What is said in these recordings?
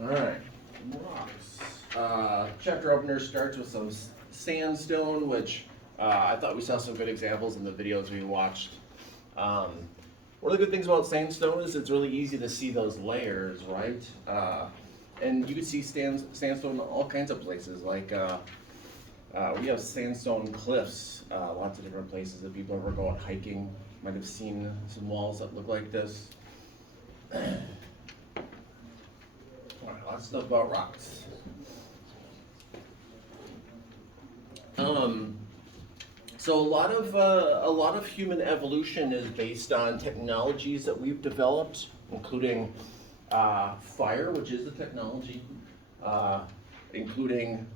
All right, rocks. Chapter opener starts with some sandstone, which I thought we saw some good examples in the videos we watched. Um, One of the good things about sandstone is it's really easy to see those layers, right? And you can see sandstone in all kinds of places, like we have sandstone cliffs, lots of different places. If people ever go out hiking, might have seen some walls that look like this. All right, lots of stuff about rocks. So a lot of human evolution is based on technologies that we've developed, including fire, which is a technology, including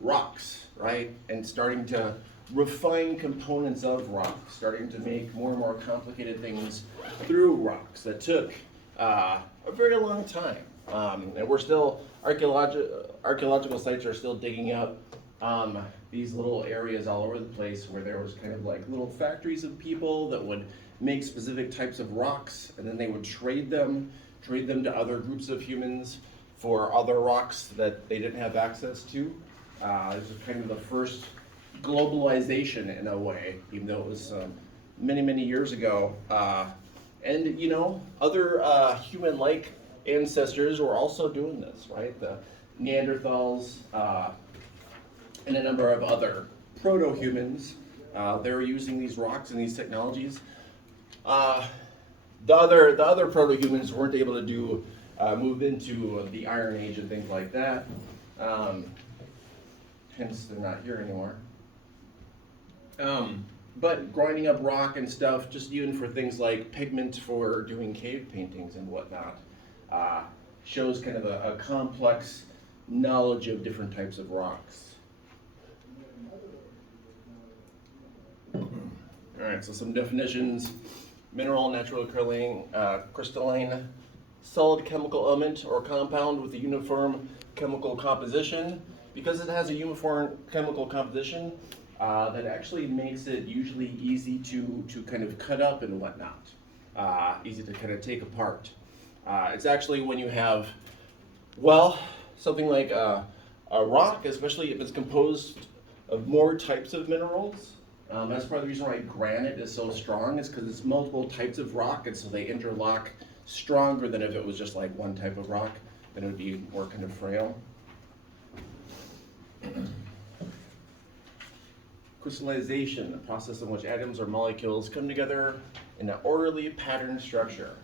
rocks, right? And starting to refine components of rocks, starting to make more and more complicated things through rocks. That took a very long time, and we're still archaeological sites are still digging up these little areas all over the place where there was kind of like little factories of people that would make specific types of rocks, and then they would trade them to other groups of humans for other rocks that they didn't have access to. This is kind of the first globalization in a way, even though it was many, many years ago. And you know, other human-like ancestors were also doing this, right? The Neanderthals, and a number of other proto-humans. They were using these rocks and these technologies. The other proto-humans weren't able to do move into the Iron Age and things like that. Hence, they're not here anymore. But grinding up rock and stuff, just even for things like pigment for doing cave paintings and whatnot, shows kind of a complex knowledge of different types of rocks. All right, so some definitions. Mineral, naturally occurring, crystalline, solid chemical element or compound with a uniform chemical composition. Because it has a uniform chemical composition, that actually makes it usually easy to kind of cut up and whatnot. Easy to kind of take apart. It's actually when you have, something like a rock, especially if it's composed of more types of minerals. That's part of the reason why granite is so strong, is because it's multiple types of rock, and so they interlock stronger than if it was just like one type of rock. Then it would be more kind of frail. Crystallization, the process in which atoms or molecules come together in an orderly pattern structure.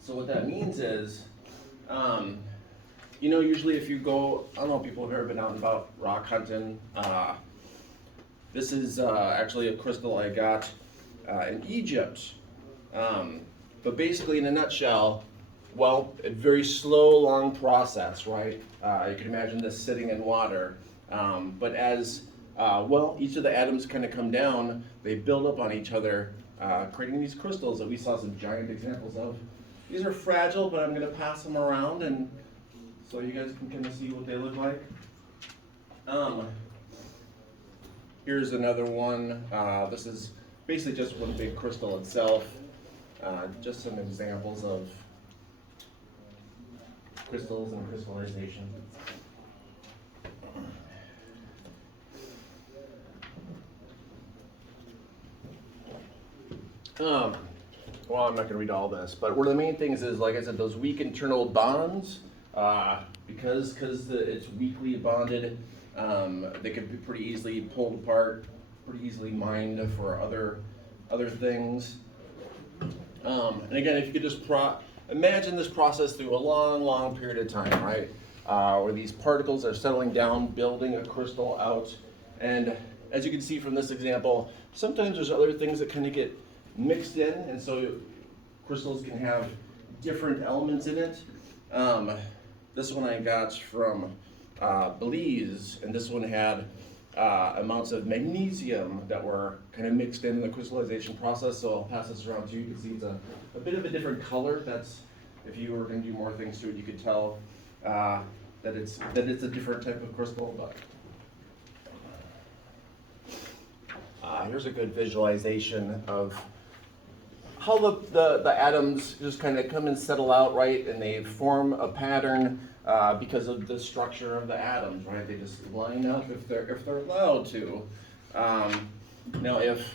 So what that means is, usually if you go, I don't know if people have ever been out and about rock hunting. This is actually a crystal I got in Egypt. But basically, in a nutshell, a very slow, long process, right? You can imagine this sitting in water. But as, each of the atoms kind of come down, they build up on each other, creating these crystals that we saw some giant examples of. These are fragile, but I'm going to pass them around, and so you guys can kind of see what they look like. Here's another one. This is basically just one big crystal itself. Just some examples of crystals and crystallization. I'm not going to read all this, but one of the main things is, like I said, those weak internal bonds, because it's weakly bonded, they can be pretty easily pulled apart, pretty easily mined for other things. And again, if you could just imagine this process through a long, long period of time, right? Where these particles are settling down, building a crystal out. And as you can see from this example, sometimes there's other things that kind of get mixed in, and so crystals can have different elements in it. This one I got from Belize, and this one had amounts of magnesium that were kind of mixed in the crystallization process. So I'll pass this around to you. You can see it's a bit of a different color. That's, if you were going to do more things to it, you could tell that it's a different type of crystal. But here's a good visualization of how the atoms just kind of come and settle out, right? And they form a pattern because of the structure of the atoms, right? They just line up if they're allowed to. Now, if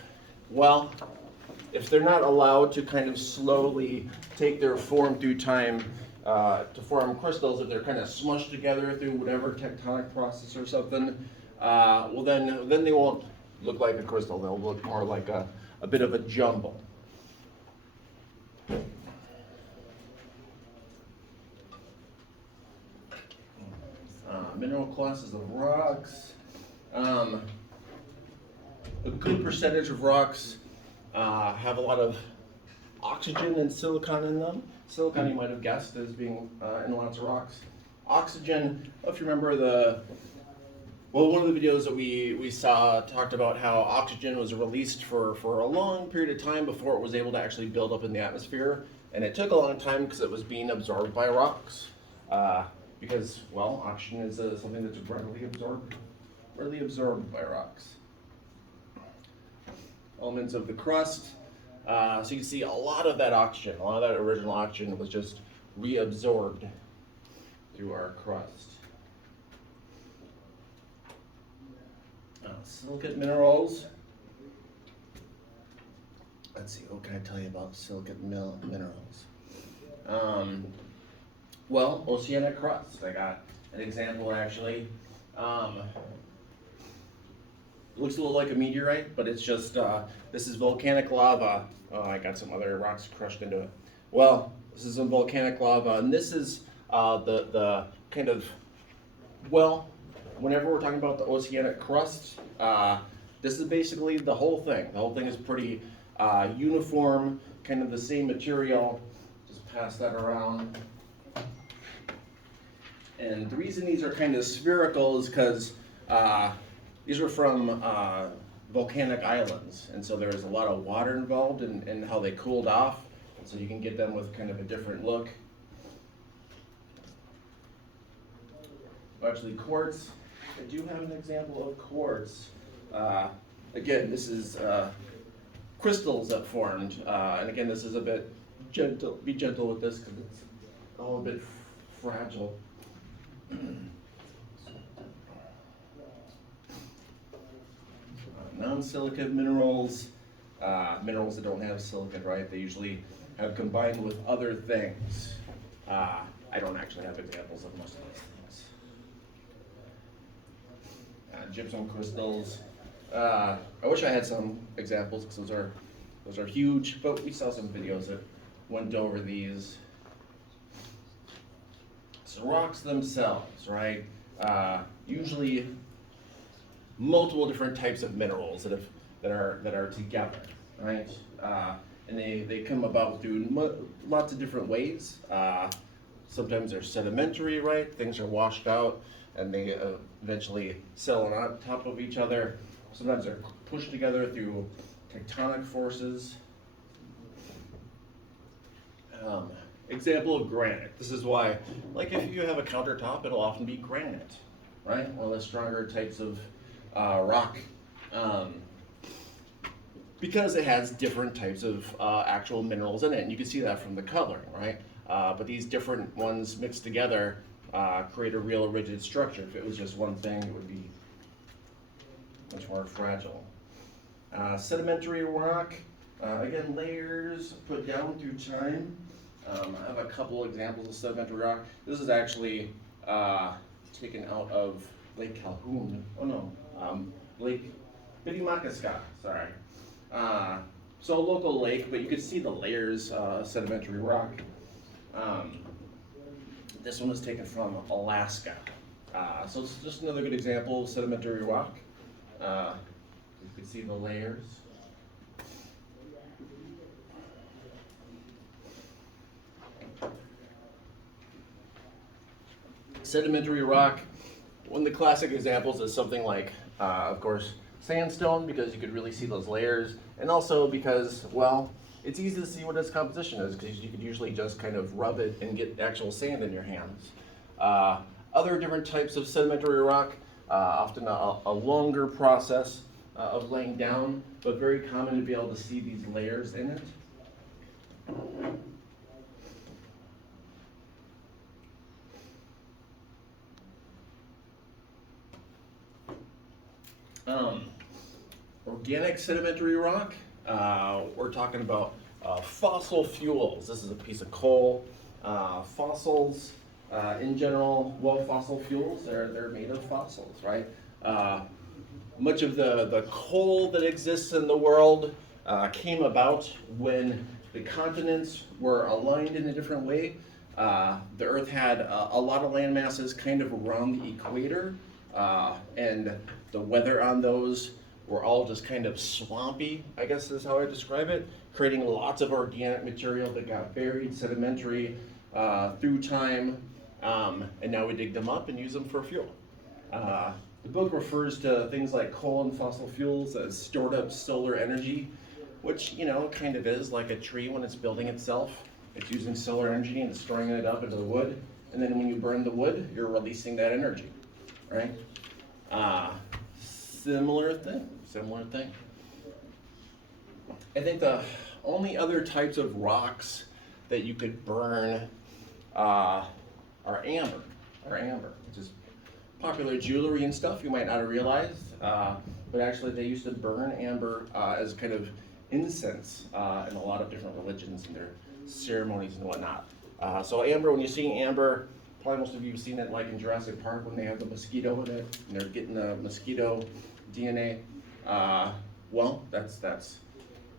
they're not allowed to kind of slowly take their form through time to form crystals, if they're kind of smushed together through whatever tectonic process or something, well then they won't look like a crystal. They'll look more like a bit of a jumble. Mineral classes of rocks. A good percentage of rocks have a lot of oxygen and silicon in them. Silicon, you might have guessed, as being in lots of rocks. Oxygen, if you remember one of the videos that we saw talked about how oxygen was released for a long period of time before it was able to actually build up in the atmosphere. And it took a long time because it was being absorbed by rocks. Because, well, oxygen is something that's readily absorbed by rocks. Elements of the crust. So you can see a lot of that oxygen, a lot of that original oxygen was just reabsorbed through our crust. Silicate minerals. Let's see, what can I tell you about silicate minerals? Well, oceanic crust. I got an example actually. Looks a little like a meteorite, but it's just, this is volcanic lava. Oh, I got some other rocks crushed into it. Well, this is some volcanic lava, and this is the kind of, well, whenever we're talking about the oceanic crust, this is basically the whole thing. The whole thing is pretty uniform, kind of the same material. Just pass that around. And the reason these are kind of spherical is because these are from volcanic islands, and so there's a lot of water involved in how they cooled off, and so you can get them with kind of a different look. Actually, quartz, I do have an example of quartz. Again, this is crystals that formed, and again, this is a bit gentle. Be gentle with this because it's all a bit fragile. Non-silicate minerals, minerals that don't have silicate, right? They usually have combined with other things. I don't actually have examples of most of those things. Gypsum crystals. I wish I had some examples because those are huge, but we saw some videos that went over these. So rocks themselves, right? Usually multiple different types of minerals that are together, right? And they come about through lots of different ways. Sometimes they're sedimentary, right? Things are washed out and they eventually settle on top of each other. Sometimes they're pushed together through tectonic forces. Example of granite. This is why, like if you have a countertop, it'll often be granite, right? One of the stronger types of rock, because it has different types of actual minerals in it, and you can see that from the coloring, right? But these different ones mixed together create a real rigid structure. If it was just one thing, it would be much more fragile. Sedimentary rock, again, layers put down through time. I have a couple examples of sedimentary rock. This is actually taken out of Lake Calhoun. Oh no, Lake Bidimakaska, sorry. So a local lake, but you could see the layers of sedimentary rock. This one was taken from Alaska. So it's just another good example of sedimentary rock. You could see the layers. Sedimentary rock, one of the classic examples is something like, of course, sandstone, because you could really see those layers, and also because, well, it's easy to see what its composition is, because you could usually just kind of rub it and get actual sand in your hands. Other different types of sedimentary rock, often a longer process of laying down, but very common to be able to see these layers in it. Um, Organic sedimentary rock, we're talking about fossil fuels. This is a piece of coal. Fossils, in general, well, fossil fuels, they're made of fossils, right? Much of the coal that exists in the world came about when the continents were aligned in a different way. The Earth had a lot of land masses kind of around the equator, and the weather on those were all just kind of swampy, I guess is how I describe it, creating lots of organic material that got buried, sedimentary, through time, and now we dig them up and use them for fuel. The book refers to things like coal and fossil fuels as stored up solar energy, which, you know, kind of is like a tree when it's building itself. It's using solar energy and it's storing it up into the wood, and then when you burn the wood, you're releasing that energy, right? Similar thing. I think the only other types of rocks that you could burn are amber, which is popular jewelry and stuff you might not have realized, but actually they used to burn amber as kind of incense in a lot of different religions and their ceremonies and whatnot. So amber, when you see amber, probably most of you have seen it like in Jurassic Park when they have the mosquito in it and they're getting the mosquito DNA. Well, that's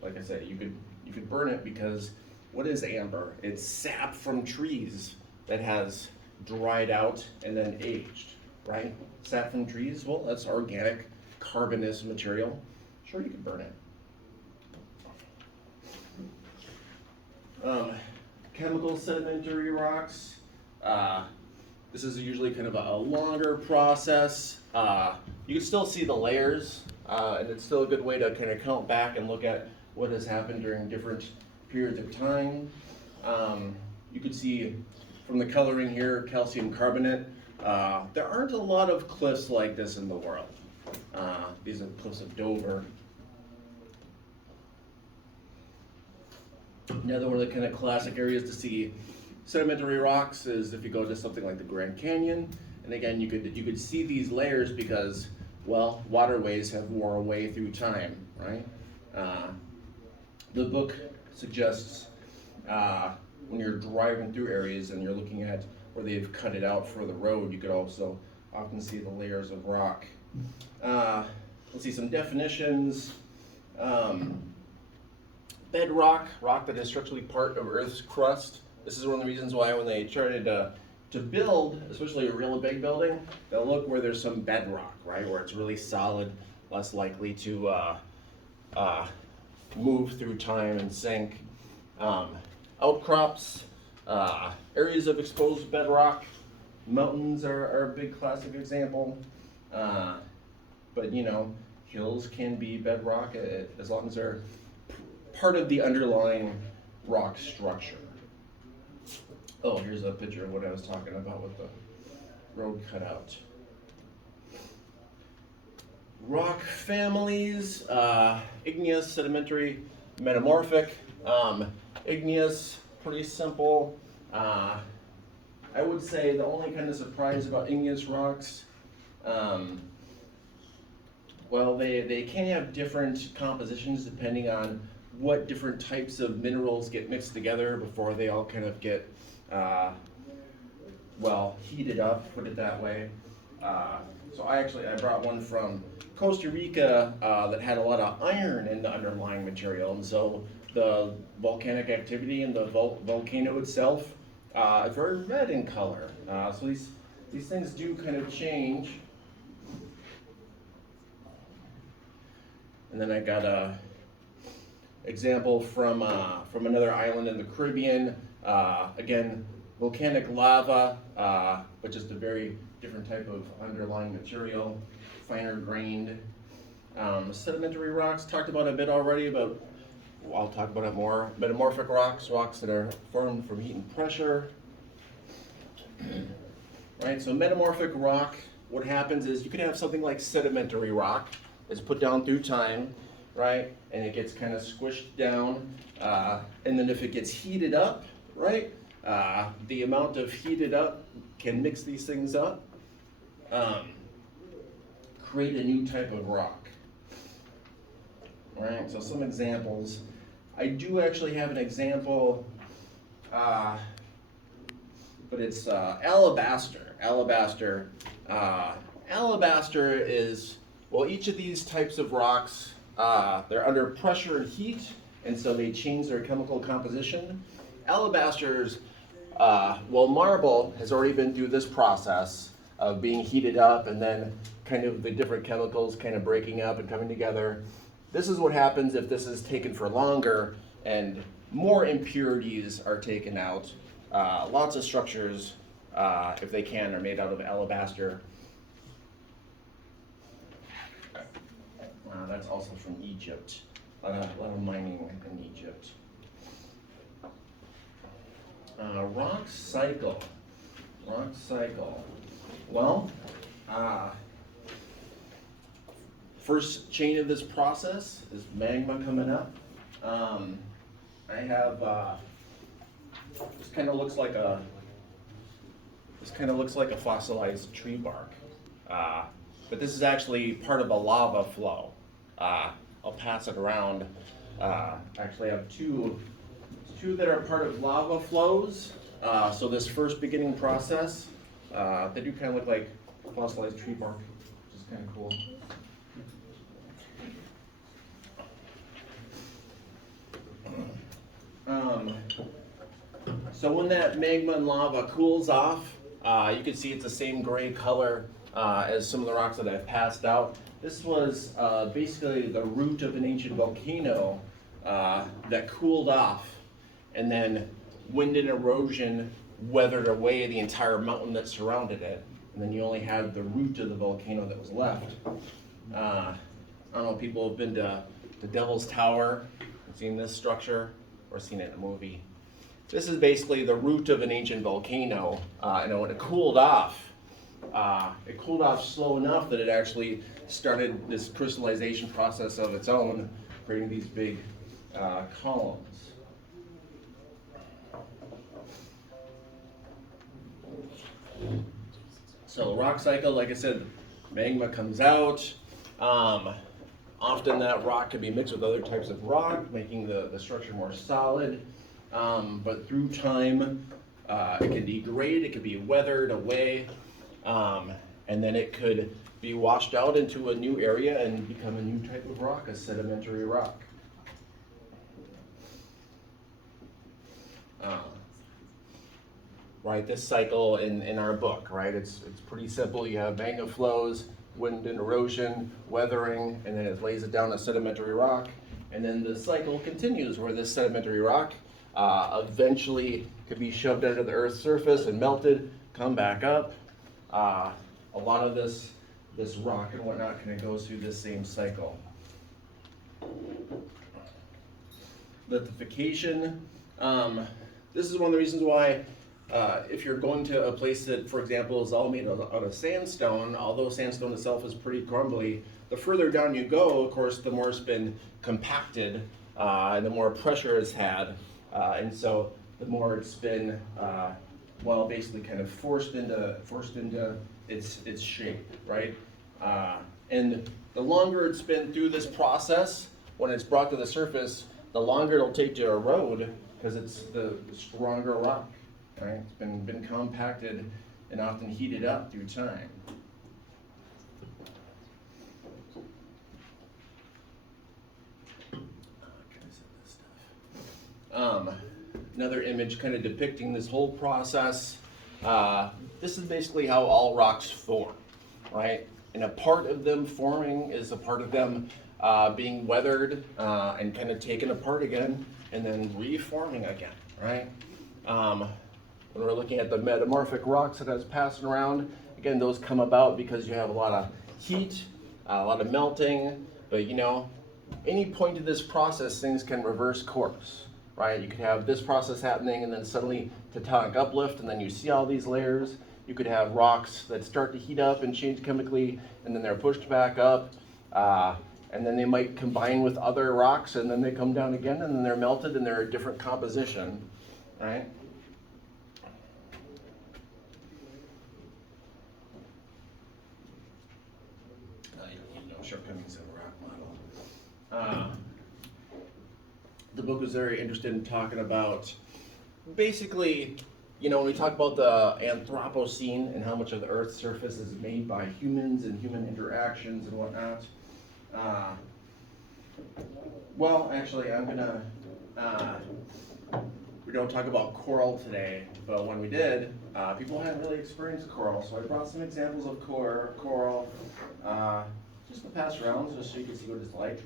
like I said, you could burn it because what is amber? It's sap from trees that has dried out and then aged, right? Sap from trees, well, that's organic, carbonous material. Sure, you can burn it. Chemical sedimentary rocks. This is usually kind of a longer process. You can still see the layers, and it's still a good way to kind of count back and look at what has happened during different periods of time. You could see from the coloring here, calcium carbonate. There aren't a lot of cliffs like this in the world. These are cliffs of Dover. Another one of the kind of classic areas to see sedimentary rocks is if you go to something like the Grand Canyon. And again, you could see these layers because, well, waterways have worn away through time, right? The book suggests when you're driving through areas and you're looking at where they've cut it out for the road, you could also often see the layers of rock. Let's see some definitions. Bedrock, rock that is structurally part of Earth's crust. This is one of the reasons why when they started to build, especially a real big building, they'll look where there's some bedrock, right? Where it's really solid, less likely to move through time and sink. Outcrops, areas of exposed bedrock. Mountains are a big classic example. But you know, hills can be bedrock as long as they're part of the underlying rock structure. Oh, here's a picture of what I was talking about with the road cut out. Rock families, igneous, sedimentary, metamorphic. Igneous, pretty simple. I would say the only kind of surprise about igneous rocks, well, they can have different compositions depending on what different types of minerals get mixed together before they all kind of get, well, heated up, put it that way. So I brought one from Costa Rica that had a lot of iron in the underlying material, and so the volcanic activity in the volcano itself is very red in color. So these things do kind of change. And then I got a example from another island in the Caribbean. Again, volcanic lava, but just a very different type of underlying material, finer grained. Sedimentary rocks, talked about a bit already, but I'll talk about it more. Metamorphic rocks, rocks that are formed from heat and pressure. Right, so metamorphic rock, what happens is you can have something like sedimentary rock. It's put down through time. right? And it gets kind of squished down. And then if it gets heated up, right? The amount of heated up can mix these things up, create a new type of rock. All right, so some examples. I do actually have an example, but it's alabaster. Alabaster is, well, each of these types of rocks, they're under pressure and heat, and so they change their chemical composition. Alabasters, well, marble has already been through this process of being heated up and then kind of the different chemicals kind of breaking up and coming together. This is what happens if this is taken for longer and more impurities are taken out. Lots of structures, if they can, are made out of alabaster. That's also from Egypt. A lot of mining in Egypt. Rock cycle. Well, first chain of this process is magma coming up. I have this kind of looks like a fossilized tree bark, but this is actually part of a lava flow. I'll pass it around. Actually, I have two that are part of lava flows. So this first beginning process, they do kind of look like fossilized tree bark, which is kind of cool. So when that magma and lava cools off, you can see it's the same gray color as some of the rocks that I've passed out. This was basically the root of an ancient volcano that cooled off, and then wind and erosion weathered away the entire mountain that surrounded it, and then you only had the root of the volcano that was left. I don't know if people have been to the Devil's Tower and seen this structure, or seen it in a movie. This is basically the root of an ancient volcano, and when it cooled off slow enough that it actually started this crystallization process of its own, creating these big columns. So rock cycle, like I said, magma comes out. Often that rock can be mixed with other types of rock, making the structure more solid. But through time, it can degrade, it can be weathered away, and then it could be washed out into a new area and become a new type of rock, a sedimentary rock. Right, this cycle in our book, right, it's pretty simple. You have magma flows, wind and erosion, weathering, and then it lays it down as sedimentary rock. And then the cycle continues where this sedimentary rock eventually could be shoved under the Earth's surface and melted, come back up. A lot of this rock and whatnot kind of goes through this same cycle. Lithification. This is one of the reasons why if you're going to a place that, for example, is all made out of sandstone, although sandstone itself is pretty crumbly, the further down you go, of course, the more it's been compacted and the more pressure it's had. And so the more it's been, basically kind of forced into its shape, right? And the longer it's been through this process, when it's brought to the surface, the longer it'll take to erode because it's the stronger rock, right? It's been compacted and often heated up through time. Another image kind of depicting this whole process. This is basically how all rocks form, right? And a part of them forming is a part of them being weathered and kind of taken apart again and then reforming again, right? When we're looking at the metamorphic rocks that I was passing around, again, those come about because you have a lot of heat, a lot of melting, but any point of this process, things can reverse course. Right, you could have this process happening and then suddenly tectonic uplift and then you see all these layers. You could have rocks that start to heat up and change chemically and then they're pushed back up. and then they might combine with other rocks, and then they come down again, and then they're melted, and they're a different composition, right? No shortcomings of a rock model. The book was very interested in talking about, basically, when we talk about the Anthropocene and how much of the Earth's surface is made by humans and human interactions and whatnot. Well, actually, we don't talk about coral today, but when we did, people hadn't really experienced coral, so I brought some examples of coral, just to pass around, just so you can see what it's like.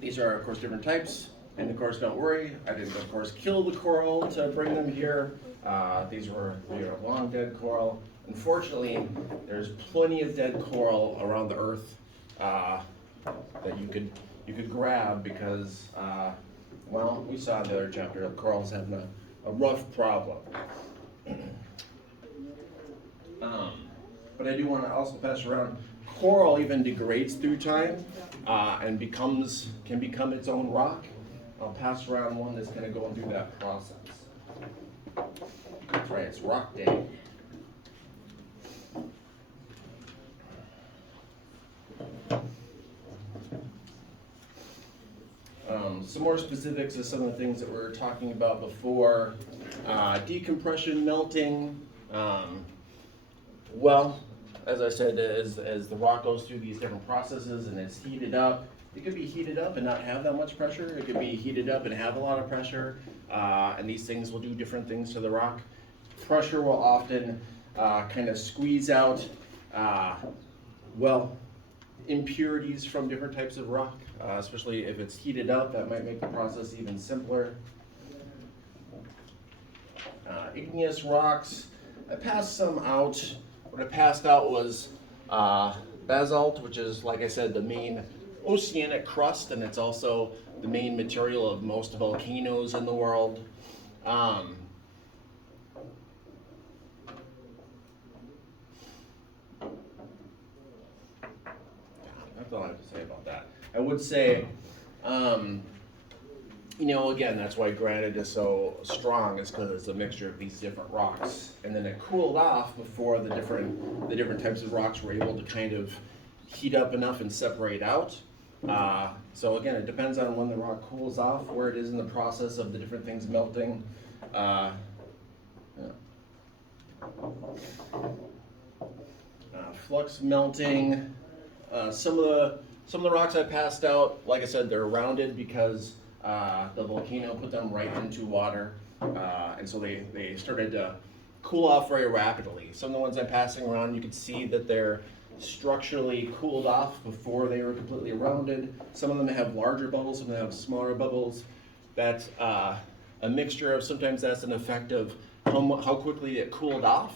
These are, of course, different types, and of course, don't worry, I didn't, of course, kill the coral to bring them here. These are long dead coral. Unfortunately, there's plenty of dead coral around the Earth that you could grab because, well, we saw in the other chapter, coral's having a rough problem. But I do want to also pass around, coral even degrades through time and can become its own rock. I'll pass around one that's kind of going through that process. That's right, it's rock day. Some more specifics of some of the things that we were talking about before. Decompression, melting. Well, as I said, as the rock goes through these different processes and it's heated up, it could be heated up and not have that much pressure. It could be heated up and have a lot of pressure. And these things will do different things to the rock. Pressure will often kind of squeeze out, impurities from different types of rock, especially if it's heated up. That might make the process even simpler. Igneous rocks. I passed some out. What I passed out was basalt, which is, like I said, the main oceanic crust, and it's also the main material of most volcanoes in the world. That's all I have to say about that. I would say, again, that's why granite is so strong, is because it's a mixture of these different rocks. And then it cooled off before the different types of rocks were able to kind of heat up enough and separate out. So again, it depends on when the rock cools off, where it is in the process of the different things melting. Flux melting. Some of the rocks I passed out, like I said, they're rounded because the volcano put them right into water, and so they started to cool off very rapidly. Some of the ones I'm passing around, you can see that they're structurally cooled off before they were completely rounded. Some of them have larger bubbles, some of them have smaller bubbles. That's a mixture of, sometimes that's an effect of how quickly it cooled off.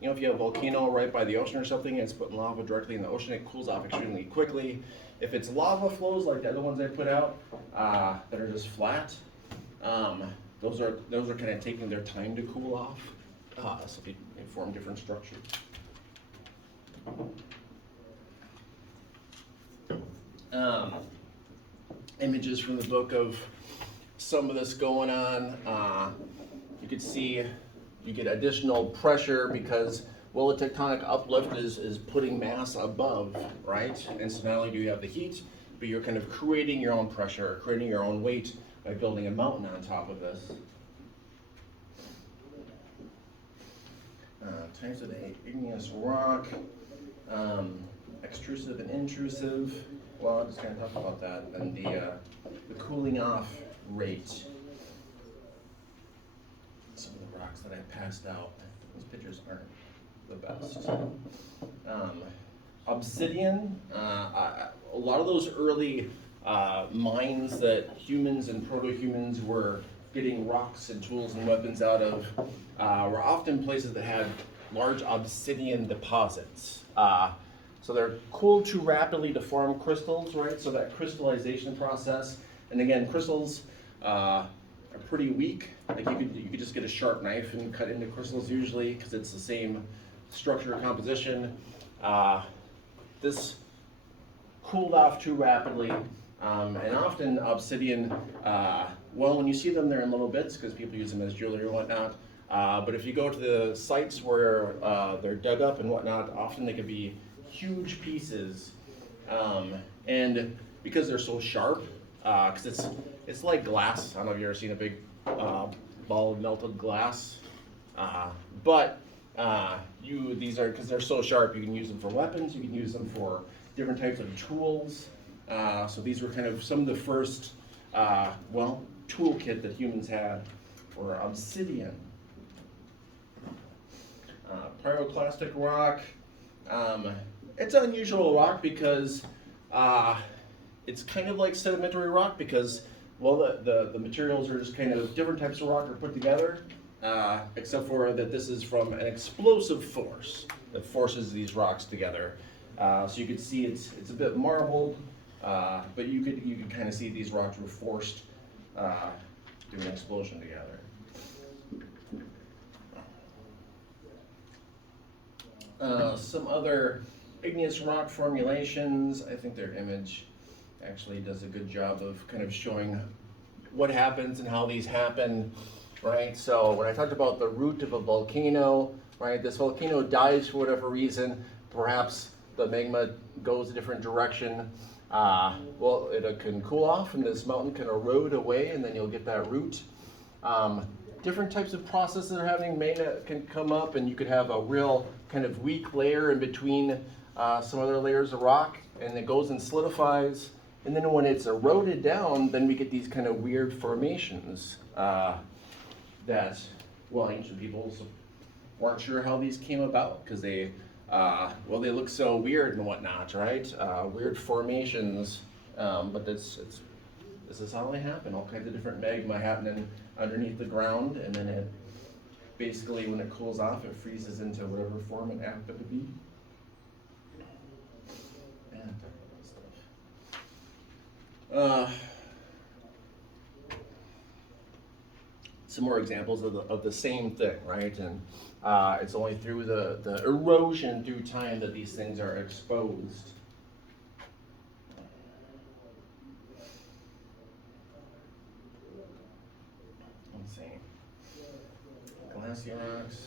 If you have a volcano right by the ocean or something and it's putting lava directly in the ocean, it cools off extremely quickly. If it's lava flows like the other ones I put out that are just flat, those are kind of taking their time to cool off, so they form different structures. Images from the book of some of this going on. You can see you get additional pressure because, well, the tectonic uplift is putting mass above, right? And so not only do you have the heat, but you're kind of creating your own pressure, creating your own weight by building a mountain on top of this. Types of the igneous rock, extrusive and intrusive. Well, I'm just going to talk about that, and the cooling off rate. Some of the rocks that I passed out. These pictures aren't the best. Obsidian. A lot of those early mines that humans and proto-humans were getting rocks and tools and weapons out of were often places that had large obsidian deposits. So they're cooled too rapidly to form crystals, right? So that crystallization process, and again, crystals are pretty weak. Like you could just get a sharp knife and cut into crystals usually because it's the same structure or composition. This cooled off too rapidly. And often obsidian, well, when you see them, they're in little bits because people use them as jewelry and whatnot. But if you go to the sites where they're dug up and whatnot, often they can be huge pieces. And because they're so sharp, because it's like glass. I don't know if you've ever seen a big ball of melted glass. But these are, because they're so sharp, you can use them for weapons, you can use them for different types of tools. So these were kind of some of the first, toolkit that humans had for obsidian. Pyroclastic rock. It's an unusual rock because it's kind of like sedimentary rock because, well, the materials are just kind of different types of rock are put together, except for that this is from an explosive force that forces these rocks together. So you can see it's a bit marbled, but you could kind of see these rocks were forced through an explosion together. Some other igneous rock formulations. I think their image actually does a good job of kind of showing what happens and how these happen, right? So when I talked about the root of a volcano, right, this volcano dies for whatever reason, perhaps the magma goes a different direction. Well, it can cool off and this mountain can erode away and then you'll get that root. Different types of processes that are happening, magma can come up and you could have a real kind of weak layer in between some other layers of rock, and it goes and solidifies. And then when it's eroded down, then we get these kind of weird formations that, well, ancient peoples weren't sure how these came about because they look so weird and whatnot, right? Weird formations, but this is how they happen. All kinds of different magma happening underneath the ground, and then it basically, when it cools off, it freezes into whatever form it happened to be. Some more examples of the same thing, right? And it's only through the erosion through time that these things are exposed. Let's see. Glassy rocks.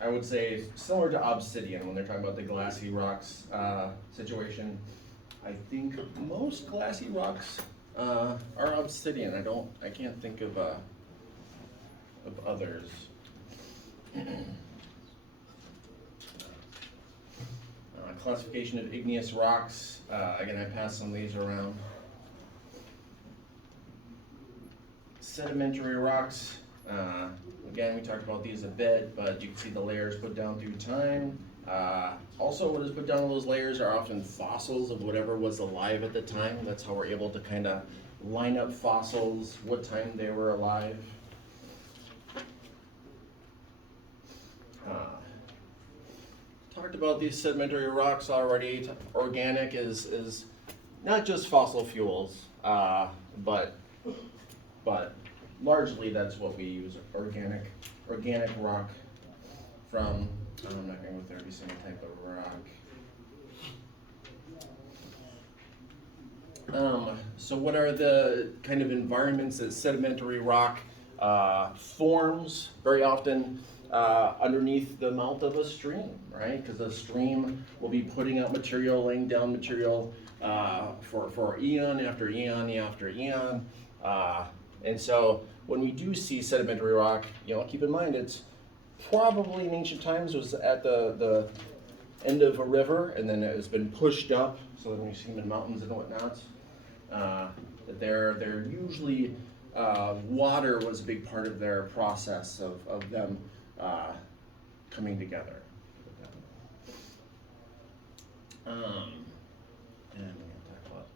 I would say similar to obsidian when they're talking about the glassy rocks situation. I think most glassy rocks are obsidian. I can't think of others. Classification of igneous rocks. Again, I passed some of these around. Sedimentary rocks. Again, we talked about these a bit, but you can see the layers put down through time. Also, what is put down on those layers are often fossils of whatever was alive at the time. That's how we're able to kind of line up fossils, what time they were alive. Talked about these sedimentary rocks already. Organic is not just fossil fuels, but largely that's what we use. Organic rock from, I'm not going to go through every single type of rock. So what are the kind of environments that sedimentary rock forms? Very often underneath the mouth of a stream, right? Because a stream will be putting out material, laying down material for eon after eon after eon. And so when we do see sedimentary rock, keep in mind it's probably in ancient times was at the end of a river, and then it has been pushed up. So when you see them in mountains and whatnot, that they're usually water was a big part of their process of them coming together. And we're going to talk about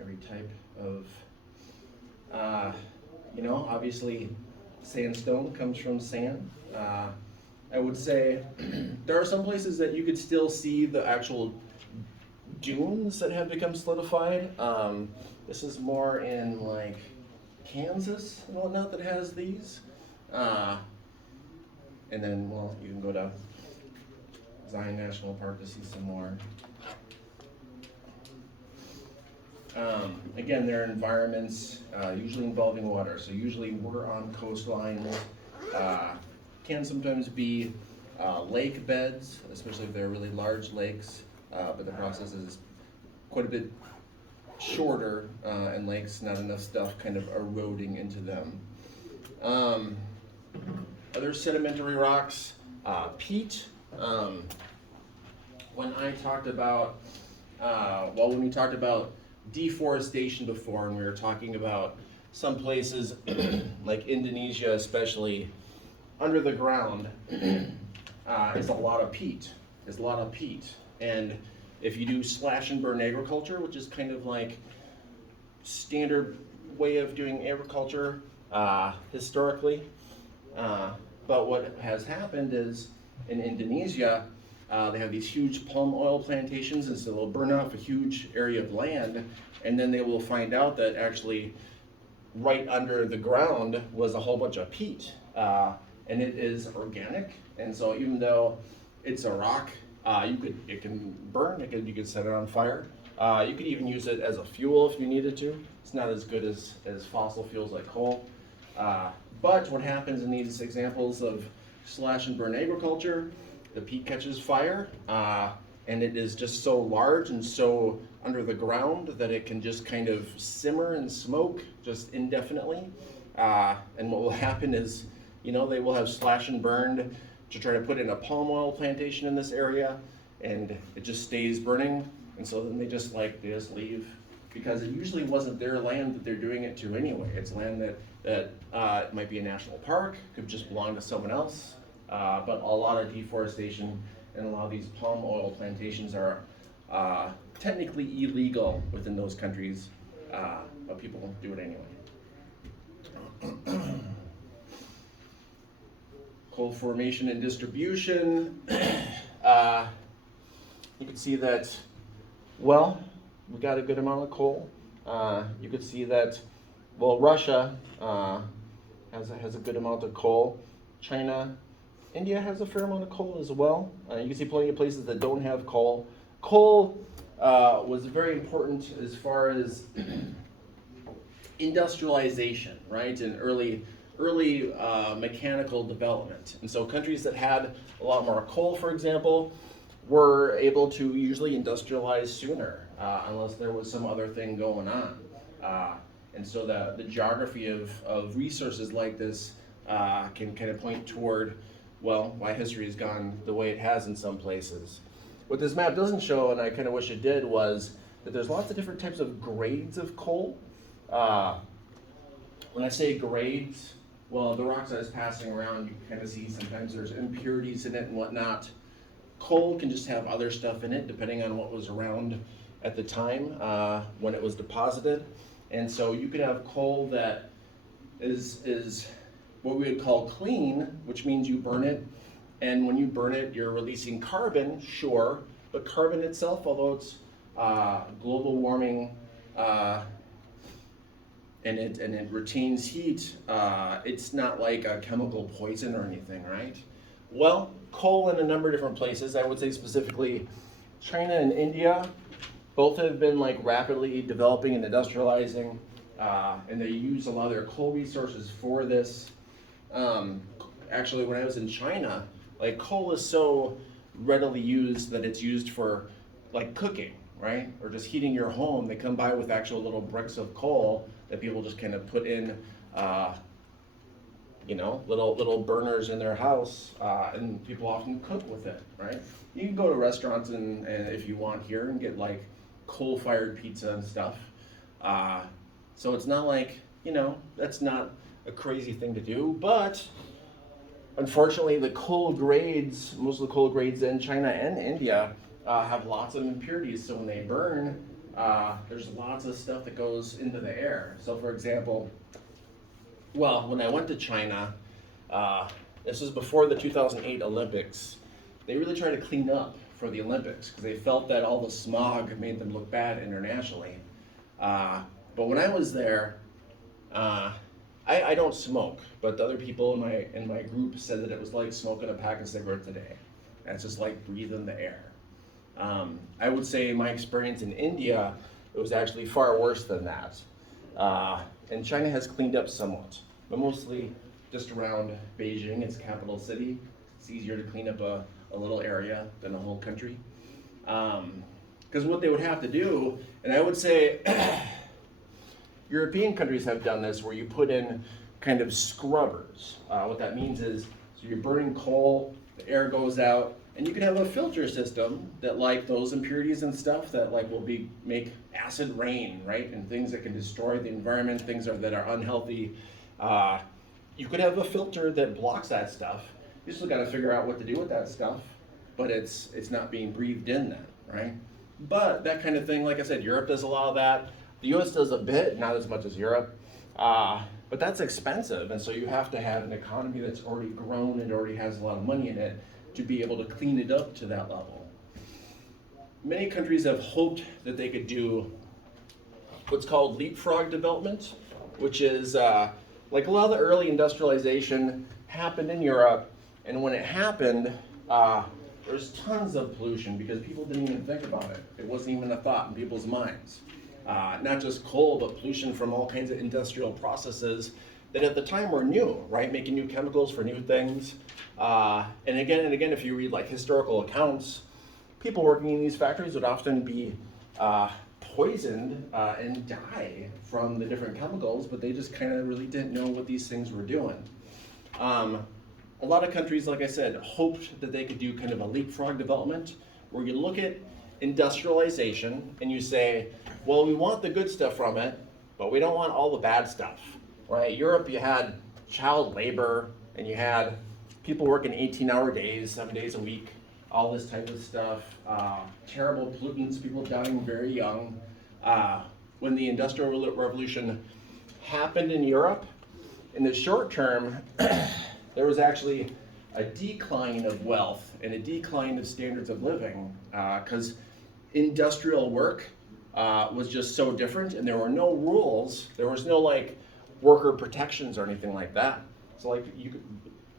every type of, obviously sandstone comes from sand. I would say there are some places that you could still see the actual dunes that have become solidified. This is more in like Kansas and whatnot that has these. And then, well, you can go to Zion National Park to see some more. Again, they're environments usually involving water. So usually we're on coastlines. Can sometimes be lake beds, especially if they're really large lakes. But the process is quite a bit shorter, and lakes, not enough stuff kind of eroding into them. Other sedimentary rocks, peat. When I talked about, when we talked about deforestation before, and we were talking about some places like Indonesia, especially under the ground, is a lot of peat. There's a lot of peat, and if you do slash and burn agriculture, which is kind of like standard way of doing agriculture historically, but what has happened is in Indonesia, they have these huge palm oil plantations, and so they'll burn off a huge area of land, and then they will find out that actually right under the ground was a whole bunch of peat, and it is organic, and so even though it's a rock, it can burn, you could set it on fire. You could even use it as a fuel if you needed to. It's not as good as fossil fuels like coal. But what happens in these examples of slash and burn agriculture, the peat catches fire, and it is just so large and so under the ground that it can just kind of simmer and smoke just indefinitely. And what will happen is, they will have slash and burned to try to put in a palm oil plantation in this area, and it just stays burning. And so then they just leave, because it usually wasn't their land that they're doing it to anyway. It's land that might be a national park, could just belong to someone else. But a lot of deforestation and a lot of these palm oil plantations are technically illegal within those countries, but people do it anyway. Coal formation and distribution. You can see that, we got a good amount of coal. You could see that, Russia has a good amount of coal. China, India has a fair amount of coal as well. You can see plenty of places that don't have coal. Coal was very important as far as industrialization, right? And early mechanical development. And so countries that had a lot more coal, for example, were able to usually industrialize sooner, unless there was some other thing going on. And so the geography of resources like this can kind of point toward, why history has gone the way it has in some places. What this map doesn't show, and I kind of wish it did, was that there's lots of different types of grades of coal. When I say grades, the rocks I was passing around, you can kind of see sometimes there's impurities in it and whatnot. Coal can just have other stuff in it depending on what was around at the time when it was deposited. And so you could have coal that is what we would call clean, which means you burn it. And when you burn it, you're releasing carbon, sure, but carbon itself, although it's global warming and it retains heat, it's not like a chemical poison or anything, right? Coal in a number of different places. I would say specifically China and India, both have been rapidly developing and industrializing, and they use a lot of their coal resources for this. Actually, when I was in China, coal is so readily used that it's used for cooking, right? Or just heating your home. They come by with actual little bricks of coal that people just kind of put in little burners in their house, and people often cook with it, right? You can go to restaurants and if you want here and get coal-fired pizza and stuff. So it's not that's not a crazy thing to do, but unfortunately the coal grades, most of the coal grades in China and India have lots of impurities, so when they burn, there's lots of stuff that goes into the air. So for example, when I went to China, this was before the 2008 Olympics, they really tried to clean up for the Olympics because they felt that all the smog made them look bad internationally. But when I was there, I don't smoke, but the other people in my group said that it was like smoking a pack of cigarettes a day. And it's just like breathing the air. I would say my experience in India it was actually far worse than that. And China has cleaned up somewhat, but mostly just around Beijing, its capital city. It's easier to clean up a little area than a whole country. Because what they would have to do, and I would say European countries have done this, where you put in kind of scrubbers. What that means is, so you're burning coal, the air goes out, and you can have a filter system that, like, those impurities and stuff that, like, will make acid rain, right? And things that can destroy the environment, things that are unhealthy. You could have a filter that blocks that stuff. You still got to figure out what to do with that stuff, but it's not being breathed in then, right? But that kind of thing, like I said, Europe does a lot of that. The US does a bit, not as much as Europe, but that's expensive, and so you have to have an economy that's already grown and already has a lot of money in it to be able to clean it up to that level. Many countries have hoped that they could do what's called leapfrog development, which is like a lot of the early industrialization happened in Europe, and when it happened, there's tons of pollution because people didn't even think about it. It wasn't even a thought in people's minds. Not just coal, but pollution from all kinds of industrial processes that at the time were new, right? Making new chemicals for new things. And again, if you read like historical accounts, people working in these factories would often be poisoned and die from the different chemicals, but they just kind of really didn't know what these things were doing. A lot of countries, like I said, hoped that they could do kind of a leapfrog development where you look at industrialization and you say, well, we want the good stuff from it, but we don't want all the bad stuff, right? Europe, you had child labor and you had people working 18-hour days, 7 days a week, all this type of stuff, terrible pollutants, people dying very young. When the Industrial Revolution happened in Europe, in the short term, there was actually a decline of wealth and a decline of standards of living because industrial work was just so different, and there were no rules. There was no like worker protections or anything like that. So like you could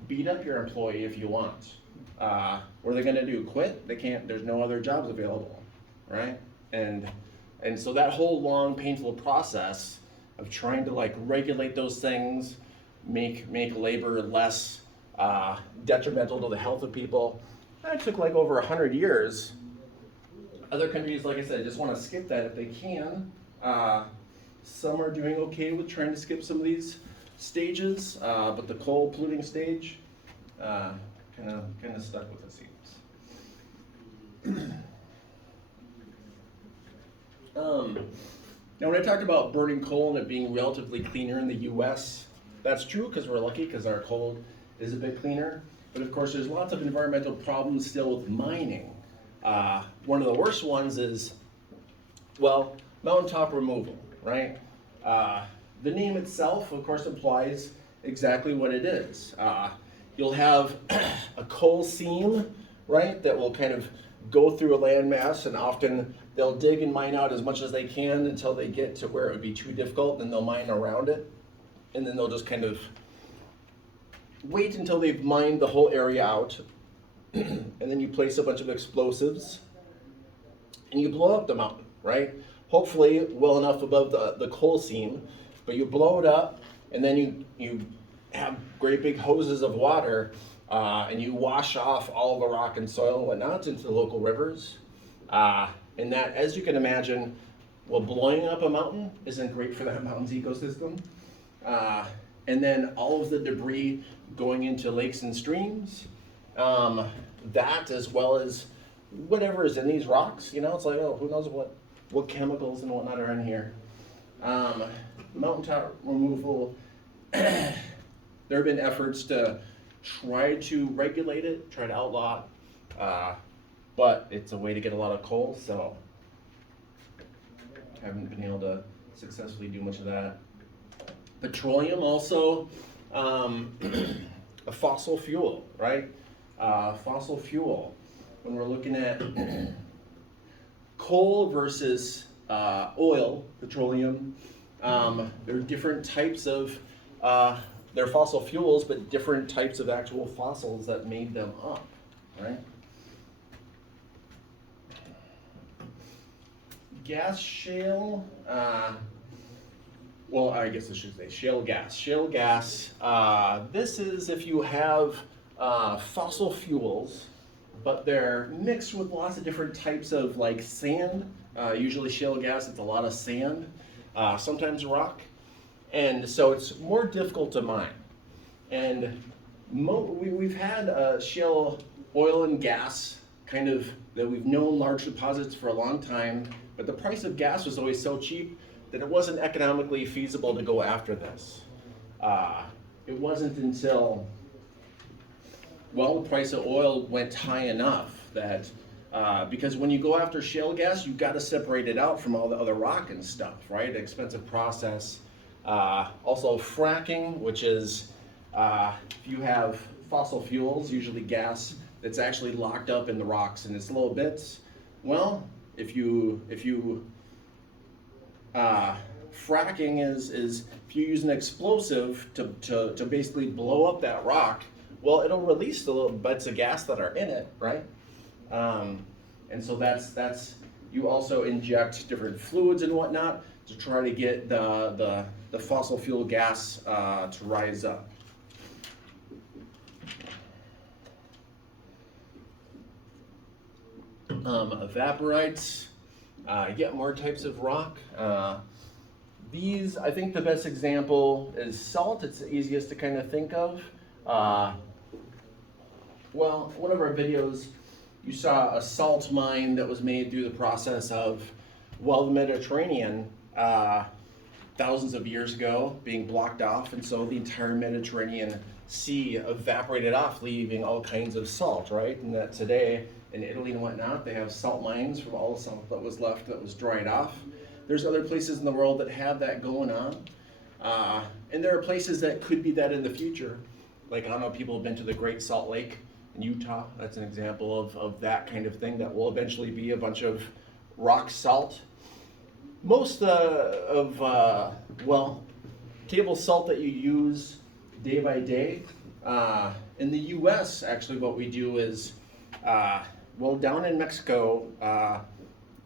beat up your employee if you want. What are they going to do? Quit? They can't. There's no other jobs available, right? And so that whole long, painful process of trying to like regulate those things, make labor less detrimental to the health of people, that took like over 100 years. Other countries, like I said, just want to skip that if they can. Some are doing okay with trying to skip some of these stages, but the coal polluting stage kind of stuck with the seams. Now, when I talked about burning coal and it being relatively cleaner in the U.S., that's true because we're lucky because our coal is a bit cleaner. But of course, there's lots of environmental problems still with mining. One of the worst ones is, well, mountaintop removal, right? The name itself, of course, implies exactly what it is. You'll have a coal seam, right, that will kind of go through a landmass, and often they'll dig and mine out as much as they can until they get to where it would be too difficult, then they'll mine around it, and then they'll just kind of wait until they've mined the whole area out, and then you place a bunch of explosives, and you blow up the mountain, right? Hopefully well enough above the coal seam, but you blow it up, and then you have great big hoses of water, and you wash off all the rock and soil and whatnot into the local rivers. And that, as you can imagine, well, blowing up a mountain isn't great for that mountain's ecosystem. And then all of the debris going into lakes and streams, that as well as whatever is in these rocks, you know, it's like, oh, who knows what chemicals and whatnot are in here. Mountaintop removal, there have been efforts to try to regulate it, try to outlaw it, but it's a way to get a lot of coal, so haven't been able to successfully do much of that. Petroleum also, a fossil fuel, right? Fossil fuel, when we're looking at coal versus oil, petroleum, there are different types of, they're fossil fuels, but different types of actual fossils that made them up, right? gas shale, well, I guess I should say shale gas. Shale gas, this is if you have fossil fuels, but they're mixed with lots of different types of like sand. Usually shale gas, it's a lot of sand, sometimes rock. And so it's more difficult to mine. And we've had shale oil and gas kind of that we've known large deposits for a long time, but the price of gas was always so cheap that it wasn't economically feasible to go after this. It wasn't until, well, the price of oil went high enough that, because when you go after shale gas, you've got to separate it out from all the other rock and stuff, right? Expensive process. Also fracking, which is, if you have fossil fuels, usually gas, that's actually locked up in the rocks in its little bits. Well, if you fracking is if you use an explosive to basically blow up that rock, well, it'll release the little bits of gas that are in it, right? And so that's you also inject different fluids and whatnot to try to get the fossil fuel gas to rise up. Evaporites, you get more types of rock. These, I think the best example is salt. It's the easiest to kind of think of. Well, one of our videos, you saw a salt mine that was made through the process of, well, the Mediterranean, thousands of years ago, being blocked off, and so the entire Mediterranean Sea evaporated off, leaving all kinds of salt, right? And that today, in Italy and whatnot, they have salt mines from all the salt that was left that was dried off. There's other places in the world that have that going on. And there are places that could be that in the future. Like, I don't know, people have been to the Great Salt Lake in Utah. That's an example of that kind of thing that will eventually be a bunch of rock salt. Most well, table salt that you use day by day, in the US, actually what we do is, well, down in Mexico,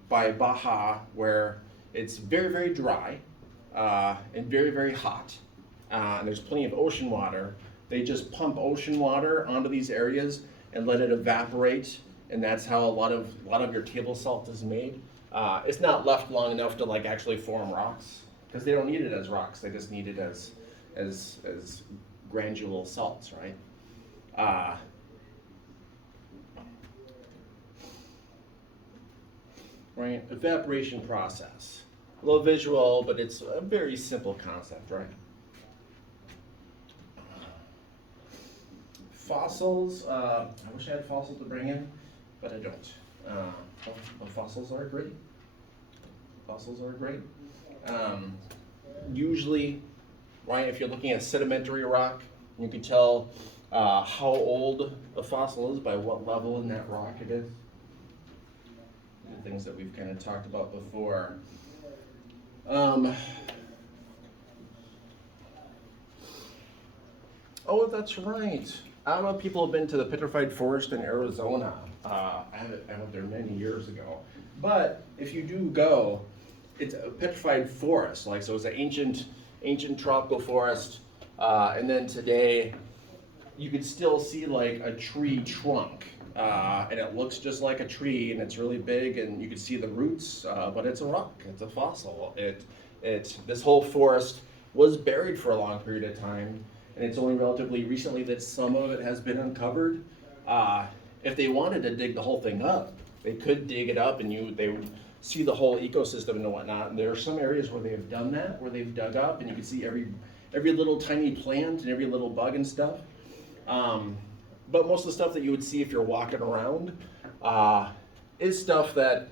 by Baja, where it's very, very dry and very, very hot, and there's plenty of ocean water, they just pump ocean water onto these areas and let it evaporate, and that's how a lot of your table salt is made. It's not left long enough to like actually form rocks, because they don't need it as rocks, they just need it as granule salts, right? Right, evaporation process. A little visual, but it's a very simple concept, right? Fossils, I wish I had fossils to bring in, but I don't. But fossils are great. Fossils are great. Usually, right, if you're looking at sedimentary rock, you can tell how old a fossil is by what level in that rock it is. The things that we've kind of talked about before. Oh, that's right. I don't know if people have been to the Petrified Forest in Arizona. I went there many years ago. But if you do go, it's a petrified forest. Like, so it's an ancient tropical forest. And then today, you could still see like a tree trunk. And it looks just like a tree, and it's really big, and you can see the roots, but it's a rock, it's a fossil. This whole forest was buried for a long period of time, and it's only relatively recently that some of it has been uncovered. If they wanted to dig the whole thing up, they could dig it up, and they would see the whole ecosystem and whatnot. And there are some areas where they have done that, where they've dug up, and you can see every little tiny plant and every little bug and stuff. But most of the stuff that you would see if you're walking around is stuff that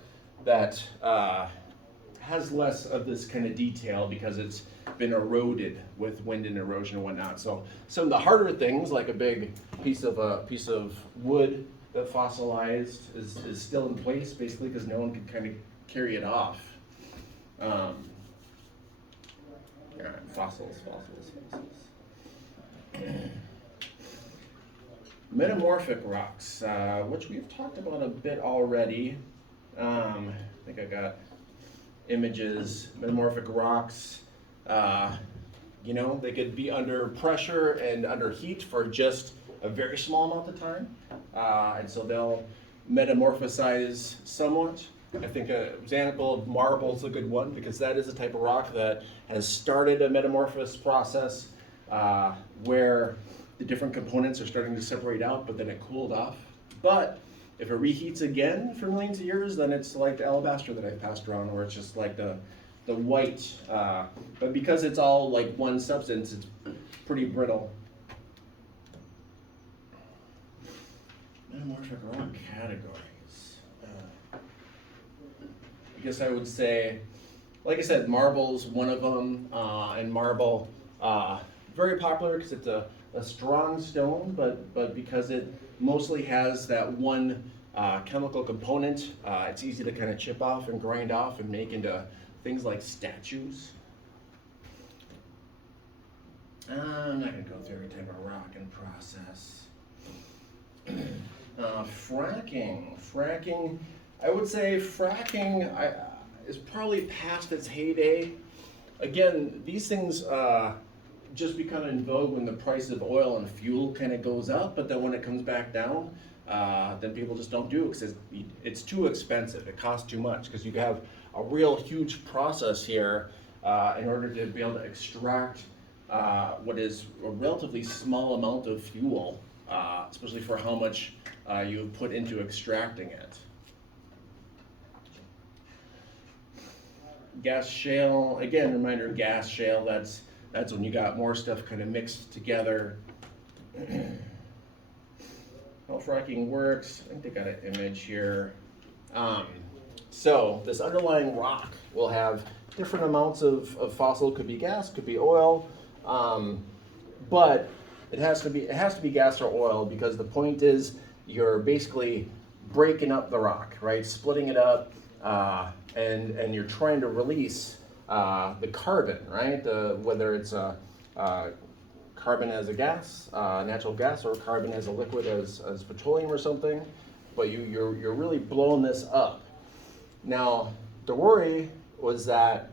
has less of this kind of detail because it's been eroded with wind and erosion and whatnot. So some of the harder things, like a big piece of wood that fossilized, is still in place basically because no one can kind of carry it off. All right, fossils. Metamorphic rocks, which we've talked about a bit already. I think I got images, metamorphic rocks. You know, they could be under pressure and under heat for just a very small amount of time. And so they'll metamorphosize somewhat. I think an example of marble is a good one because that is a type of rock that has started a metamorphosis process where the different components are starting to separate out, but then it cooled off. But if it reheats again for millions of years, then it's like the alabaster that I've passed around, where it's just like the white. But because it's all like one substance, it's pretty brittle. Metamorphic rock categories. I guess I would say, like I said, marble's one of them, and marble, very popular because it's a strong stone, but because it mostly has that one chemical component, it's easy to kind of chip off and grind off and make into things like statues. I'm not going to go through every type of rock and process. Fracking, I would say fracking is probably past its heyday. Again, these things just become in vogue when the price of oil and fuel kind of goes up, but then when it comes back down, then people just don't do it because it's too expensive. It costs too much because you have a real huge process here in order to be able to extract what is a relatively small amount of fuel, especially for how much you've put into extracting it. Gas shale, again, reminder, gas shale, that's when you got more stuff kind of mixed together. How fracking works, I think they got an image here. So this underlying rock will have different amounts of fossil, could be gas, could be oil, but it has to be gas or oil because the point is you're basically breaking up the rock, right? Splitting it up, and you're trying to release the carbon, right? Whether it's carbon as a gas, natural gas, or carbon as a liquid as petroleum or something, but you're really blowing this up. Now, the worry was that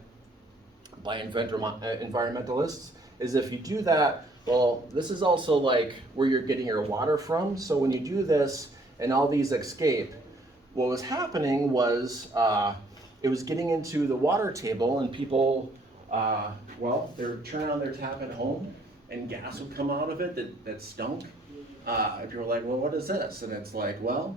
by environmentalists is if you do that, well, this is also like where you're getting your water from. So when you do this and all these escape, what was happening was it was getting into the water table and people, well, they're turning on their tap at home and gas would come out of it that stunk. If you were like, well, what is this? And it's like, well,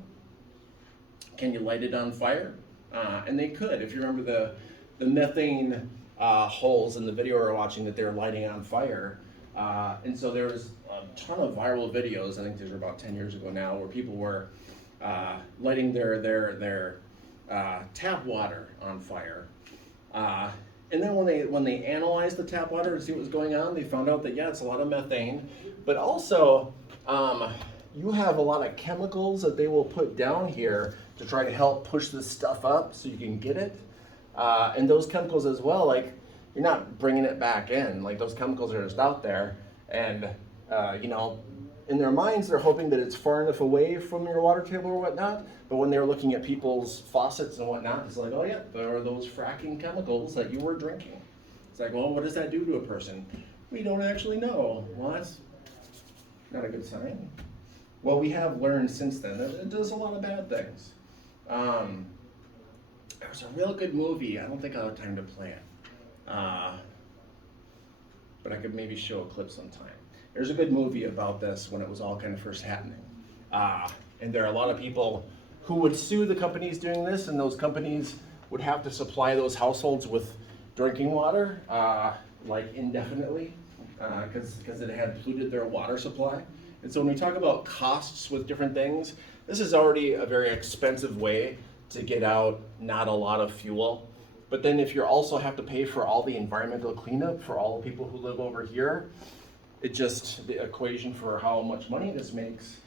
can you light it on fire? And they could. If you remember the methane holes in the video we were watching that they're lighting on fire. And so there was a ton of viral videos, I think these were about 10 years ago now, where people were lighting their tap water on fire. And then when they analyzed the tap water to see what was going on, they found out that, yeah, it's a lot of methane, but also you have a lot of chemicals that they will put down here to try to help push this stuff up so you can get it. And those chemicals as well, like, you're not bringing it back in. Like, those chemicals are just out there. And, you know, in their minds, they're hoping that it's far enough away from your water table or whatnot. But when they're looking at people's faucets and whatnot, it's like, oh yeah, there are those fracking chemicals that you were drinking. It's like, well, what does that do to a person? We don't actually know. Well, that's not a good sign. Well, we have learned since then that it does a lot of bad things. There was a real good movie. I don't think I'll have time to play it. But I could maybe show a clip sometime. There's a good movie about this when it was all kind of first happening. And there are a lot of people who would sue the companies doing this, and those companies would have to supply those households with drinking water, like indefinitely, because it had polluted their water supply. And so when we talk about costs with different things, this is already a very expensive way to get out not a lot of fuel. But then if you also have to pay for all the environmental cleanup for all the people who live over here, it just, the equation for how much money this makes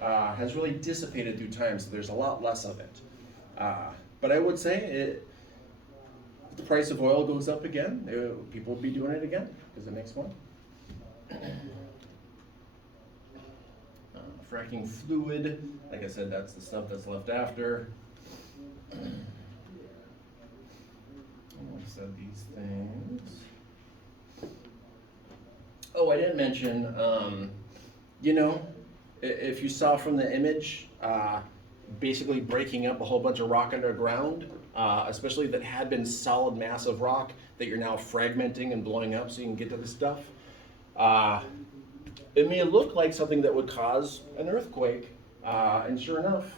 has really dissipated through time, so there's a lot less of it. But I would say if the price of oil goes up again, people will be doing it again because it makes money. Fracking fluid, like I said, that's the stuff that's left after. said these things. Oh, I didn't mention, you know, if you saw from the image, basically breaking up a whole bunch of rock underground, especially that had been solid mass of rock that you're now fragmenting and blowing up so you can get to the stuff. It may look like something that would cause an earthquake, and sure enough,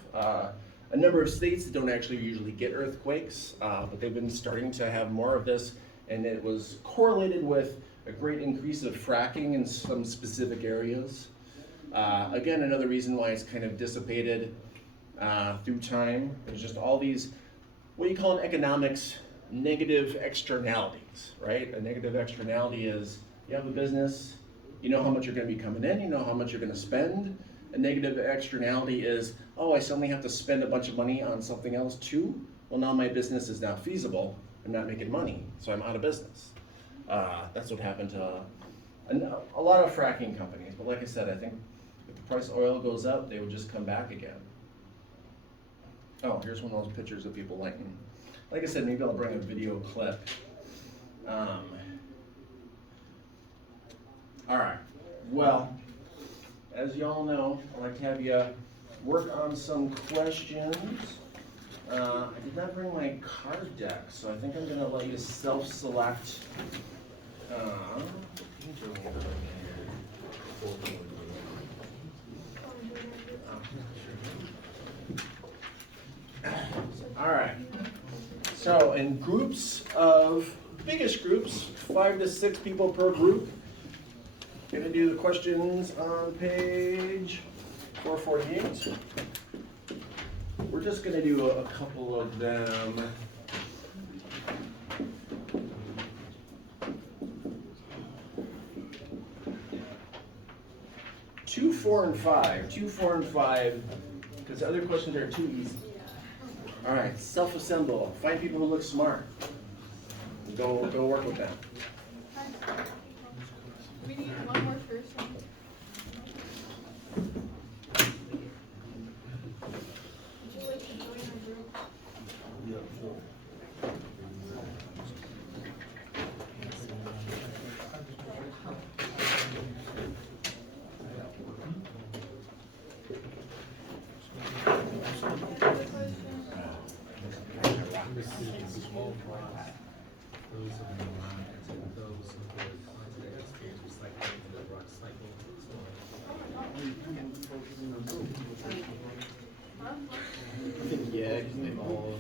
a number of states that don't actually usually get earthquakes, but they've been starting to have more of this, and it was correlated with a great increase of fracking in some specific areas. Again, another reason why it's kind of dissipated through time. There's just all these, what you call in economics, negative externalities, right? A negative externality is you have a business, you know how much you're going to be coming in, you know how much you're going to spend. A negative externality is, oh, I suddenly have to spend a bunch of money on something else too. Well, now my business is not feasible. I'm not making money, so I'm out of business. That's what happened to a lot of fracking companies. But like I said, I think if the price of oil goes up, they would just come back again. Oh, here's one of those pictures of people lighting. Like I said, maybe I'll bring a video clip. All right, well, as y'all know, I'd like to have you work on some questions. I did not bring my card deck, so I think I'm gonna let you self-select. All right, so in groups of, biggest groups, 5 to 6 people per group. Gonna do the questions on page 448. We're just gonna do a couple of them. Two, 4, and 5. 2, 4, and 5, because the other questions are too easy. All right, self-assemble. Find people who look smart. Go work with them. We need one more person. Would you like to join our group? Yeah, sure. I think yeah, because they all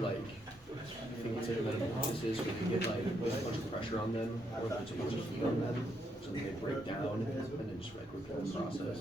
like I think it's like medical practices where you get like there's a bunch of pressure on them or there's a bunch of heat on them, so they break down and then just like repeat the process.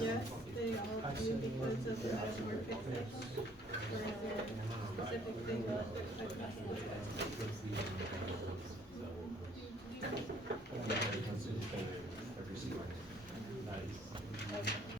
Yes, they all do because of the metamorphic cycle. Or is there a specific thing that looks like that?